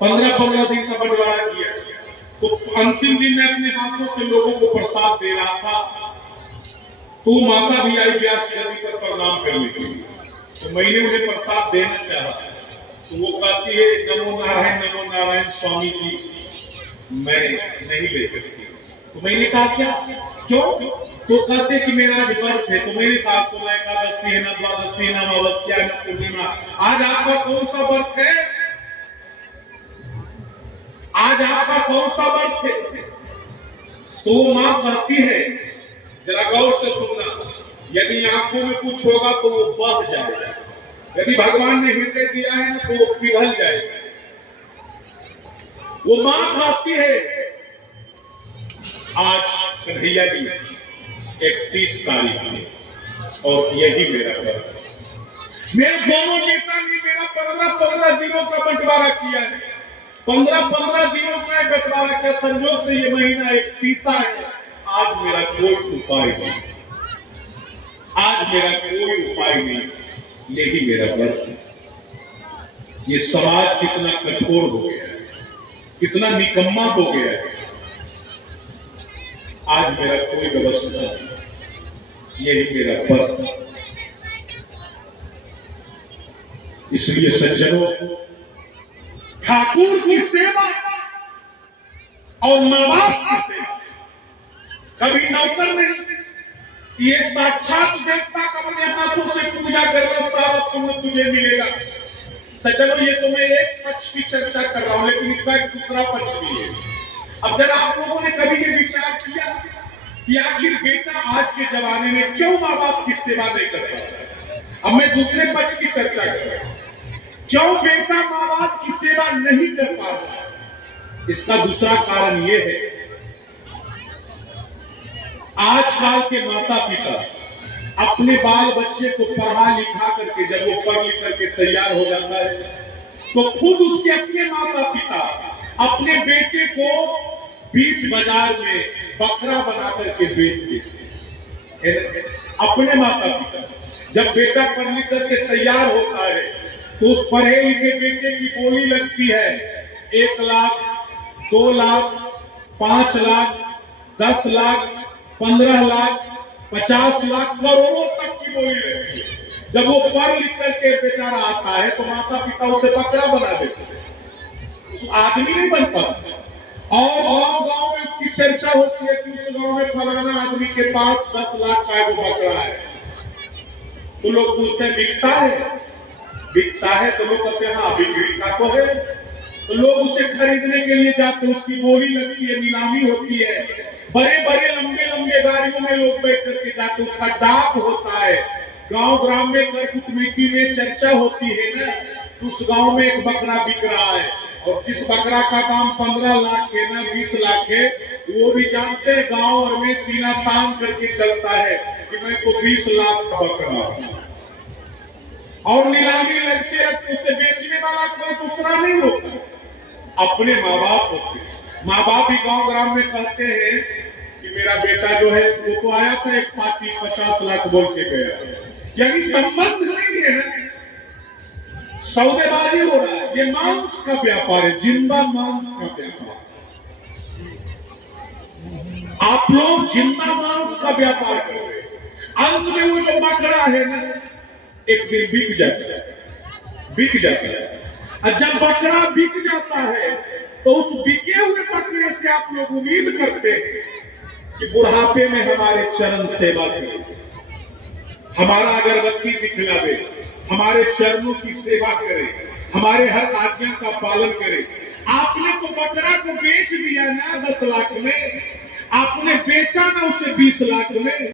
15-15 दिन का बंटवारा किया। तो अंतिम दिन में अपने हाथों से लोगों को प्रसाद दे रहा था, तो माता भी आई व्यास नदी पर प्रणाम करने के लिए। तो मैंने उन्हें प्रसाद देना चाहा, तो वो कहती है नमो नारायण स्वामी जी, मैं नहीं ले सकती। तो मैंने कहा क्या, क्यों? तो कहते कि मेरा आज व्रत है। तो मैंने कहा तो एकादशी है, न द्वादशी है, न अमावस्या है, न पूर्णिमा। आज आपका कौन सा व्रत है? आज आपका कौन सा व्रत है? तो वो मां कहती है, जरा गौर से सुनना, यदि आंखों में कुछ होगा तो वो बह जाएगा, यदि भगवान ने हृदय दिया है ना तो वो पिघल जाएगा। वो मां कहती है आज कन्हैया जी 31 तारीख है और यही मेरा व्रत है। मेरे दोनों नेता ने मेरा 15-15 दिनों का बंटवारा किया है। 15-15 दिनों का बंटवारा क्या, संयोग से ये महीना 31 है। आज मेरा कोई उपाय नहीं, आज मेरा कोई उपाय नहीं, यही मेरा व्रत है। ये समाज कितना कठोर हो गया है, कितना निकम्मा हो गया है। आज मेरा कोई व्यवस्था नहीं, यही मेरा व्रत है। इसलिए सज्जनों, ठाकुर की सेवा और मां बाप की सेवा कभी नौकर नहीं, ये साक्षात देवता का अपने हाथों से पूजा करना, सारा पुण्य तुझे मिलेगा। सज्जनों, ये तो मैं एक पक्ष की चर्चा कर रहा हूं, लेकिन इसका एक दूसरा पक्ष भी है। अब जरा आप लोगों ने कभी ये विचार किया कि आखिर बेटा आज के जमाने में क्यों माँ बाप की सेवा नहीं करता? अब मैं दूसरे पक्ष की चर्चा कर रहा हूं, क्यों बेटा माँ बाप की सेवा नहीं कर पा रहा? इसका दूसरा कारण यह है, आजकल के माता पिता अपने बाल बच्चे को पढ़ा लिखा करके, जब वो पढ़ लिख करके तैयार हो जाता है, तो खुद उसके अपने माता पिता अपने बेटे को बीच बाजार में बकरा बना करके बेच देते हैं। अपने माता पिता जब बेटा पढ़ लिख करके तैयार होता है, तो उस पढ़े लिखे बेटे की बोली लगती है 1 लाख, 2 लाख, 5 लाख, 10 लाख, 15 लाख, 50 लाख, करोड़ों तक की बोली लगती है। जब वो पढ़ लिख करके बेचारा आता है, तो माता पिता उसे बकरा बना देते हैं, उस आदमी नहीं बन पाता। और गांव में उसकी चर्चा होती है कि उस गांव में फलाना आदमी के पास 10 लाख का वो बकरा है। तो लोग पूछते हैं बिकता है? बिकता है? तो लोग कहते हैं हाँ बिक्री का तो है। तो लोग उसे खरीदने के लिए जाते हैं, उसकी बोली लगती है, नीलामी होती है, बड़े बड़े लंबे लंबे गाड़ियों में लोग बैठ करके जाते, उसका डाक होता है। गांव ग्राम में कर कमेटी में चर्चा होती है ना, उस गांव में एक बकरा बिक रहा है, और जिस बकरा का दाम 15 लाख है ना 20 लाख है, वो भी जानते हैं, गांव और में सीना तान करके चलता है कि मैं तो 20 लाख का बकरा। और नीलामी लगती है, तो उसे बेचने वाला कोई दूसरा नहीं होता, अपने माँ बाप होते। माँ बाप ही गांव ग्राम में कहते हैं कि मेरा बेटा जो है वो तो आया था एक पार्टी 50 लाख बोल के गया, यानी संबंध नहीं है ना, सौदेबाजी हो रहा है। ये मांस का व्यापार है, जिंदा मांस का व्यापार। आप लोग जिंदा मांस का व्यापार कर रहे हैं। अंत में वो जो बकरा है ना, एक दिन बिक जाता है, बिक जाता है। और जब बकरा बिक जाता है, तो उस बिके हुए बकरे से आप लोग उम्मीद करते हैं कि बुढ़ापे में हमारे चरण सेवा करे, हमारा अगरबत्ती दिखलावे, हमारे चरणों की सेवा करे, हमारे हर आज्ञा का पालन करे। आपने तो बकरा को बेच दिया ना 10 लाख में, आपने बेचा ना उसे 20 लाख में।